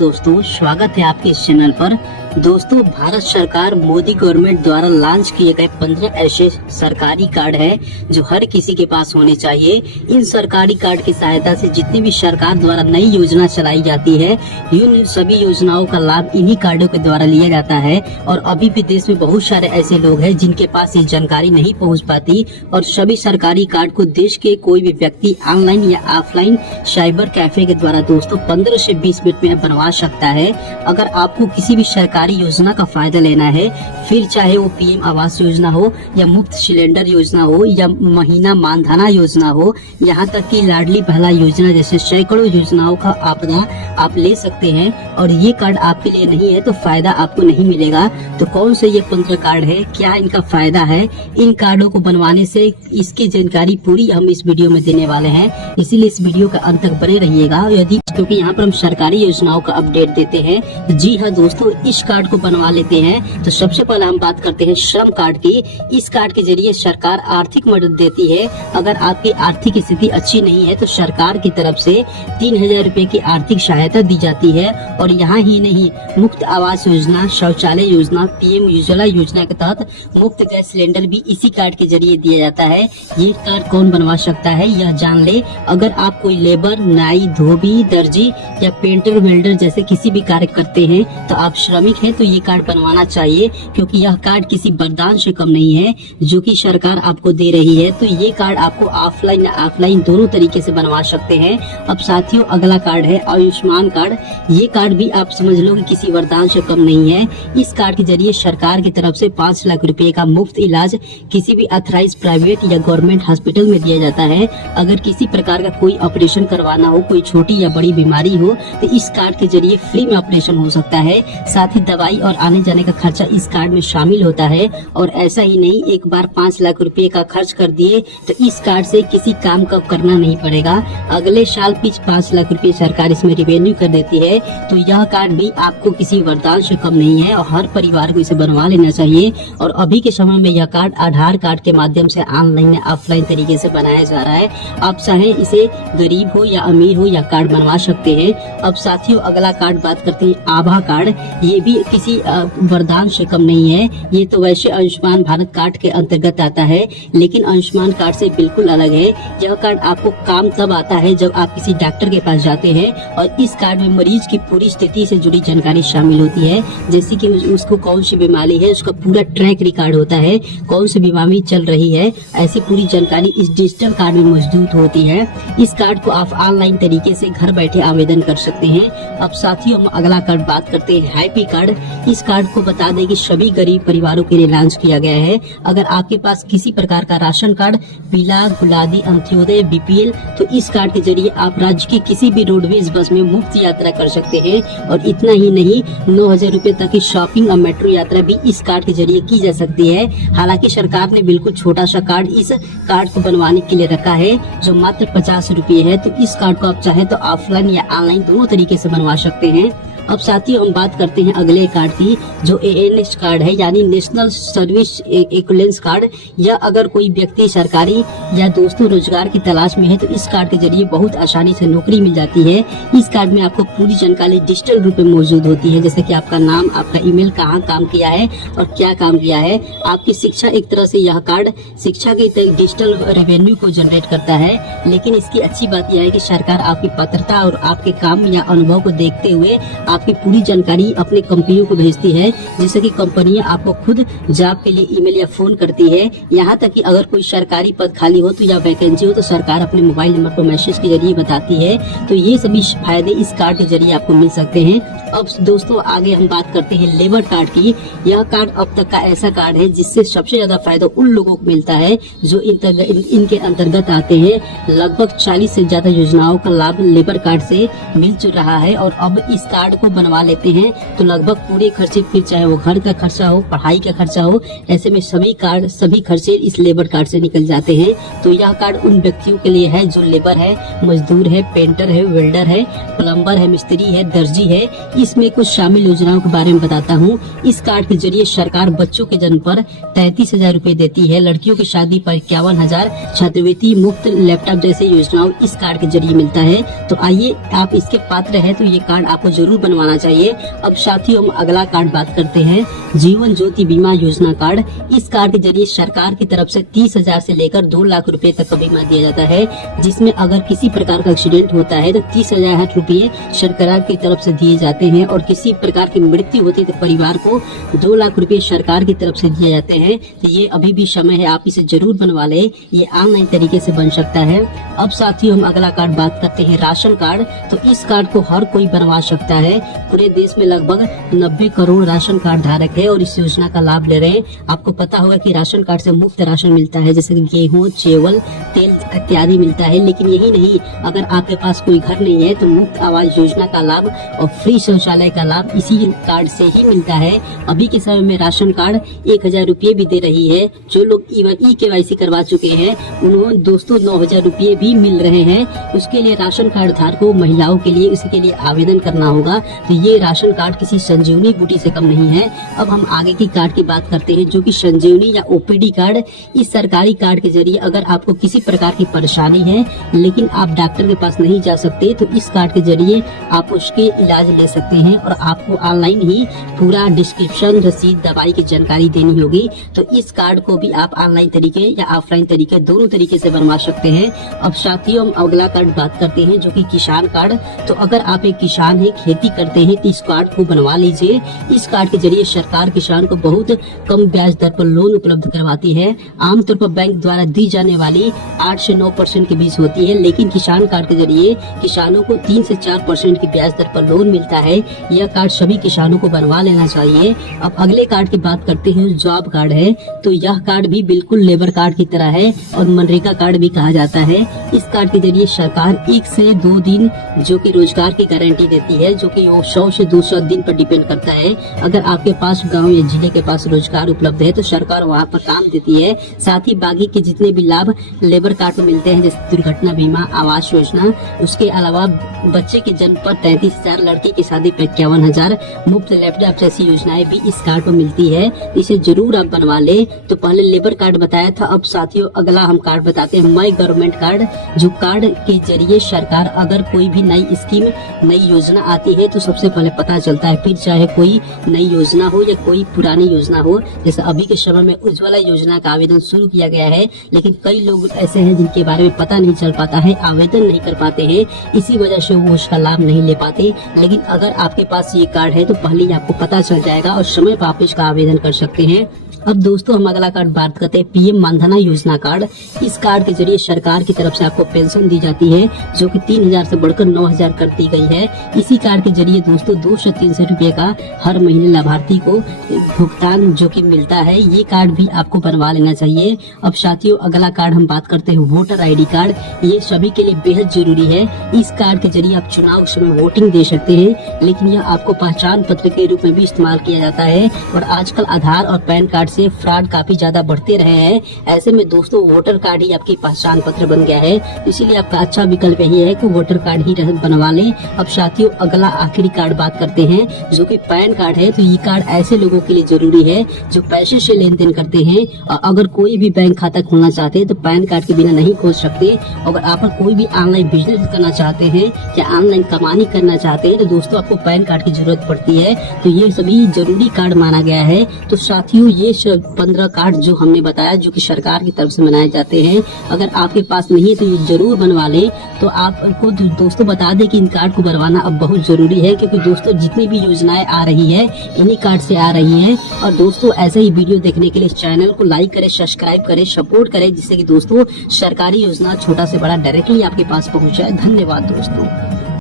दोस्तों स्वागत है आपके इस चैनल पर। दोस्तों भारत सरकार मोदी गवर्नमेंट द्वारा लॉन्च किए गए 15 ऐसे सरकारी कार्ड है जो हर किसी के पास होने चाहिए। इन सरकारी कार्ड की सहायता से जितनी भी सरकार द्वारा नई योजना चलाई जाती है, इन सभी योजनाओं का लाभ इन्हीं कार्डों के द्वारा लिया जाता है। और अभी भी देश में बहुत सारे ऐसे लोग हैं जिनके पास ये जानकारी नहीं पहुंच पाती और सभी सरकारी कार्ड को देश के कोई भी व्यक्ति ऑनलाइन या ऑफलाइन साइबर कैफे के द्वारा दोस्तों 15 से 20 मिनट में बनवा सकता है। अगर आपको किसी भी सरकारी योजना का फायदा लेना है, फिर चाहे वो पीएम आवास योजना हो या मुफ्त सिलेंडर योजना हो या महीना मानधना योजना हो, यहाँ तक कि लाडली बहला योजना जैसे सैकड़ों योजनाओं का आप ले सकते हैं। और ये कार्ड आपके लिए नहीं है तो फायदा आपको नहीं मिलेगा। तो कौन से ये 15 कार्ड है, क्या इनका फायदा है, इन कार्डों को बनवाने से इसकी जानकारी पूरी हम इस वीडियो में देने वाले हैं, इसीलिए इस वीडियो का अंत तक बने रहिएगा। क्योंकि यहाँ पर हम सरकारी योजनाओं का अपडेट देते हैं। जी हाँ दोस्तों, इस कार्ड को बनवा लेते हैं। तो सबसे पहले हम बात करते हैं श्रम कार्ड की। इस कार्ड के जरिए सरकार आर्थिक मदद देती है। अगर आपकी आर्थिक स्थिति अच्छी नहीं है तो सरकार की तरफ से 3000 रुपए की आर्थिक सहायता दी जाती है। और यहाँ ही नहीं, मुफ्त आवास योजना, शौचालय योजना, पीएम उज्ज्वला योजना के तहत मुफ्त गैस सिलेंडर भी इसी कार्ड के जरिए दिया जाता है। ये कार्ड कौन बनवा सकता है यह जान ले। अगर आप कोई लेबर, नाई, धोबी, दर्जी या पेंटर, वेल्डर जैसे किसी भी कार्य करते हैं तो आप श्रमिक हैं तो ये कार्ड बनवाना चाहिए, क्योंकि यह कार्ड किसी वरदान से कम नहीं है जो कि सरकार आपको दे रही है। तो ये कार्ड आपको ऑफलाइन या ऑफलाइन दोनों तरीके से बनवा सकते हैं। अब साथियों अगला कार्ड है आयुष्मान कार्ड। ये कार्ड भी आप समझ लो कि किसी वरदान से कम नहीं है। इस कार्ड के जरिए सरकार की तरफ से 5 लाख रुपए का मुफ्त इलाज किसी भी अथराइज प्राइवेट या गवर्नमेंट हॉस्पिटल में दिया जाता है। अगर किसी प्रकार का कोई ऑपरेशन करवाना हो, कोई छोटी या बड़ी बीमारी हो, तो इस कार्ड के जरिए फ्री में ऑपरेशन हो सकता है। साथ ही दवाई और आने जाने का खर्चा इस कार्ड में शामिल होता है। और ऐसा ही नहीं, एक बार 5 लाख रुपए का खर्च कर दिए तो इस कार्ड से किसी काम का करना नहीं पड़ेगा। अगले साल 5 लाख रुपए सरकार इसमें रिवेन्यू कर देती है। तो यह कार्ड भी आपको किसी वरदान से कम नहीं है और हर परिवार को इसे बनवा लेना चाहिए। और अभी के समय में यह कार्ड आधार कार्ड के माध्यम से ऑनलाइन या ऑफलाइन तरीके से बनाया जा रहा है। आप चाहे इसे गरीब हो या अमीर हो या कार्ड बनवा सकते हैं। अब साथियों अगला कार्ड बात करते हैं आभा कार्ड। ये भी किसी वरदान से कम नहीं है। ये तो वैसे आयुष्मान भारत कार्ड के अंतर्गत आता है, लेकिन आयुष्मान कार्ड से बिल्कुल अलग है। यह कार्ड आपको काम तब आता है जब आप किसी डॉक्टर के पास जाते हैं और इस कार्ड में मरीज की पूरी स्थिति से जुड़ी जानकारी शामिल होती है, जैसे कि उसको कौन सी बीमारी है, उसका पूरा ट्रैक रिकॉर्ड होता है, कौन सी बीमारी चल रही है, ऐसी पूरी जानकारी इस डिजिटल कार्ड में मौजूद होती है। इस कार्ड को आप ऑनलाइन तरीके से घर बैठे आवेदन कर सकते हैं। अब साथियों हम अगला कार्ड बात करते हैं हैप्पी कार्ड। इस कार्ड को बता दें कि सभी गरीब परिवारों के लिए लॉन्च किया गया है। अगर आपके पास किसी प्रकार का राशन कार्ड, पीला, गुलाबी, अंत्योदय, बीपीएल, तो इस कार्ड के जरिए आप राज्य की किसी भी रोडवेज बस में मुफ्त यात्रा कर सकते हैं। और इतना ही नहीं, 9000 रुपए तक की शॉपिंग और मेट्रो यात्रा भी इस कार्ड के जरिए की जा सकती है। हालांकि सरकार ने बिल्कुल छोटा सा कार्ड इस कार्ड को बनवाने के लिए रखा है जो मात्र 50 रुपए है। तो इस कार्ड को आप चाहे तो ऑफलाइन या ऑनलाइन दोनों तरीके से बनवा सकते हैं। अब साथियों हम बात करते हैं अगले कार्ड की, जो एएनएस कार्ड है, यानी नेशनल सर्विस एक्सीलेंस कार्ड। या अगर कोई व्यक्ति सरकारी या दोस्तों रोजगार की तलाश में है तो इस कार्ड के जरिए बहुत आसानी से नौकरी मिल जाती है। इस कार्ड में आपको पूरी जानकारी डिजिटल रूप में मौजूद होती है, जैसे कि आपका नाम, आपका ईमेल, कहाँ काम किया है और क्या काम किया है, आपकी शिक्षा। एक तरह से यह कार्ड शिक्षा के डिजिटल रेवेन्यू को जनरेट करता है। लेकिन इसकी अच्छी बात यह है कि सरकार आपकी पात्रता और आपके काम या अनुभव को देखते हुए आपकी पूरी जानकारी अपने कंपनियों को भेजती है, जैसे कि कंपनियां आपको खुद जॉब के लिए ईमेल या फोन करती है। यहाँ तक कि अगर कोई सरकारी पद खाली हो तो या वैकेंसी हो तो सरकार अपने मोबाइल नंबर पर मैसेज के जरिए बताती है। तो ये सभी फायदे इस कार्ड के जरिए आपको मिल सकते हैं। अब दोस्तों आगे हम बात करते हैं लेबर कार्ड की। यह कार्ड अब तक का ऐसा कार्ड है जिससे सबसे ज्यादा फायदा उन लोगों को मिलता है जो इनके अंतर्गत आते हैं। लगभग 40 से ज्यादा योजनाओं का लाभ लेबर कार्ड से मिल रहा है। और अब इस कार्ड को बनवा लेते हैं तो लगभग पूरे खर्चे, फिर चाहे वो घर का खर्चा हो, पढ़ाई का खर्चा हो, ऐसे में सभी खर्चे इस लेबर कार्ड से निकल जाते हैं। तो यह कार्ड उन व्यक्तियों के लिए है जो लेबर है, मजदूर है, पेंटर है, वेल्डर है, प्लम्बर है, मिस्त्री है, दर्जी है। इसमें कुछ शामिल योजनाओं के बारे में बताता हूँ। इस कार्ड के जरिए सरकार बच्चों के जन्म पर 33,000 रूपए देती है, लड़कियों की शादी पर 51,000, छात्रवृत्ति, मुफ्त लैपटॉप जैसे योजनाओं इस कार्ड के जरिए मिलता है। तो आइए, आप इसके पात्र है तो ये कार्ड आपको जरूर बनवाना चाहिए। अब साथियों हम अगला कार्ड बात करते हैं जीवन ज्योति बीमा योजना कार्ड। इस कार्ड के जरिए सरकार की तरफ से 30,000 से लेकर 2 लाख रुपए तक का बीमा दिया जाता है, जिसमें अगर किसी प्रकार का एक्सीडेंट होता है तो 30,000 रुपए सरकार की तरफ से दिए जाते हैं, और किसी प्रकार की मृत्यु होती है तो परिवार को 2 लाख रुपए सरकार की तरफ से दिए जाते हैं। तो ये अभी भी समय है, आप इसे जरूर बनवा ले, ये ऑनलाइन तरीके से बन सकता है। अब साथियों हम अगला कार्ड बात करते हैं राशन कार्ड। तो इस कार्ड को हर कोई बनवा सकता है। पूरे देश में लगभग 90 करोड़ राशन कार्ड धारक है और इस योजना का लाभ ले रहे हैं। आपको पता होगा कि राशन कार्ड से मुफ्त राशन मिलता है, जैसे कि गेहूं, चावल, तेल इत्यादि मिलता है। लेकिन यही नहीं, अगर आपके पास कोई घर नहीं है तो मुफ्त आवास योजना का लाभ और फ्री शौचालय का लाभ इसी कार्ड से ही मिलता है। अभी के समय में राशन कार्ड 1,000 रुपये भी दे रही है। जो लोग KYC करवा चुके हैं उन्होंने दोस्तों 9,000 रुपये भी मिल रहे हैं। उसके लिए राशन कार्ड धारकों महिलाओं के लिए उसके लिए आवेदन करना होगा। तो ये राशन कार्ड किसी संजीवनी बूटी से कम नहीं है। अब हम आगे की कार्ड की बात करते हैं जो कि संजीवनी या OPD कार्ड। इस सरकारी कार्ड के जरिए अगर आपको किसी प्रकार की परेशानी है लेकिन आप डॉक्टर के पास नहीं जा सकते तो इस कार्ड के जरिए आप उसके इलाज ले सकते हैं, और आपको ऑनलाइन ही पूरा डिस्क्रिप्शन, रसीद, दवाई की जानकारी देनी होगी। तो इस कार्ड को भी आप ऑनलाइन तरीके या ऑफलाइन तरीके दोनों तरीके से बनवा सकते हैं। अब साथियों हम अगला कार्ड बात करते हैं जो कि किसान कार्ड। तो अगर आप एक किसान हैं, खेती करते हैं तो इस कार्ड को बनवा लीजिए। इस कार्ड के जरिए सरकार किसान को बहुत कम ब्याज दर पर लोन उपलब्ध करवाती है। आमतौर पर बैंक द्वारा दी जाने वाली 8 से 9% के बीच होती है, लेकिन किसान कार्ड के जरिए किसानों को 3 से 4% की ब्याज दर पर लोन मिलता है। यह कार्ड सभी किसानों को बनवा लेना चाहिए। अब अगले कार्ड की बात करते हैं, जॉब कार्ड है। तो यह कार्ड भी बिल्कुल लेबर कार्ड की तरह है और मनरेगा कार्ड भी कहा जाता है। इस कार्ड के जरिए सरकार 1 से 2 दिन जो कि रोजगार की गारंटी देती है, जो कि वो 100 से 200 दिन पर डिपेंड करता है। अगर आपके पास गांव या जिले के पास रोजगार उपलब्ध है तो सरकार वहां पर काम देती है। साथ ही बाकी के जितने भी लाभ लेबर कार्ड में मिलते हैं, जैसे दुर्घटना बीमा, आवास योजना, उसके अलावा बच्चे के जन्म पर 33,000, लड़की की शादी पर 51,000, मुफ्त लैपटॉप जैसी योजनाएं भी इस कार्ड पर मिलती है। इसे जरूर आप बनवा ले। तो पहले लेबर कार्ड बताया था, अब साथियों अगला हम कार्ड बताते हैं माई गवर्नमेंट कार्ड। जो कार्ड के जरिए सरकार अगर कोई भी नई स्कीम, नई योजना आती है तो सबसे पहले पता चलता है, फिर चाहे कोई नई योजना हो या कोई पुरानी योजना हो। जैसे अभी के समय में उज्ज्वला योजना का आवेदन शुरू किया गया है, लेकिन कई लोग ऐसे हैं जिनके बारे में पता नहीं चल पाता है, आवेदन नहीं कर पाते हैं, इसी वजह से वो उसका लाभ नहीं ले पाते। लेकिन अगर आपके पास ये कार्ड है तो पहले ही आपको पता चल जाएगा और समय पर आप इसका आवेदन कर सकते हैं। अब दोस्तों हम अगला कार्ड बात करते हैं PM मानधन योजना कार्ड। इस कार्ड के जरिए सरकार की तरफ से आपको पेंशन दी जाती है, जो कि 3,000 से बढ़कर 9,000 कर दी गई है। इसी कार्ड के जरिए दोस्तों 2 से 300 रुपए का हर महीने लाभार्थी को भुगतान जो कि मिलता है। ये कार्ड भी आपको बनवा लेना चाहिए। अब साथियों अगला कार्ड हम बात करते हैं वोटर ID कार्ड। ये सभी के लिए बेहद जरूरी है। इस कार्ड के जरिए आप चुनाव समय वोटिंग दे सकते हैं, लेकिन यह आपको पहचान पत्र के रूप में भी इस्तेमाल किया जाता है। और आजकल आधार और पैन कार्ड से फ्रॉड काफी ज्यादा बढ़ते रहे हैं। ऐसे में दोस्तों वोटर कार्ड ही आपकी पहचान पत्र बन गया है, इसीलिए आपका अच्छा विकल्प यही है कि वोटर कार्ड ही बनवा लें। अब साथियों अगला आखिरी कार्ड बात करते हैं जो कि पैन कार्ड है। तो ये कार्ड ऐसे लोगों के लिए जरूरी है जो पैसे से लेन देन करते हैं, और अगर कोई भी बैंक खाता खोलना चाहते हैं तो पैन कार्ड के बिना नहीं खोल सकते। अगर आप कोई भी ऑनलाइन बिजनेस करना चाहते हैं या ऑनलाइन कमानी करना चाहते हैं तो दोस्तों आपको पैन कार्ड की जरूरत पड़ती है। तो ये सभी जरूरी कार्ड माना गया है। तो साथियों ये 15 कार्ड जो हमने बताया जो कि सरकार की तरफ से बनाए जाते हैं, अगर आपके पास नहीं है तो ये जरूर बनवा लें। तो आपको दोस्तों बता दें कि इन कार्ड को बनवाना अब बहुत जरूरी है, क्योंकि दोस्तों जितनी भी योजनाएं आ रही है इन्हीं कार्ड से आ रही है। और दोस्तों ऐसे ही वीडियो देखने के लिए चैनल को लाइक करें, सब्सक्राइब करें, सपोर्ट करें, जिससे कि दोस्तों सरकारी योजना छोटा से बड़ा डायरेक्टली आपके पास पहुंच जाए। धन्यवाद दोस्तों।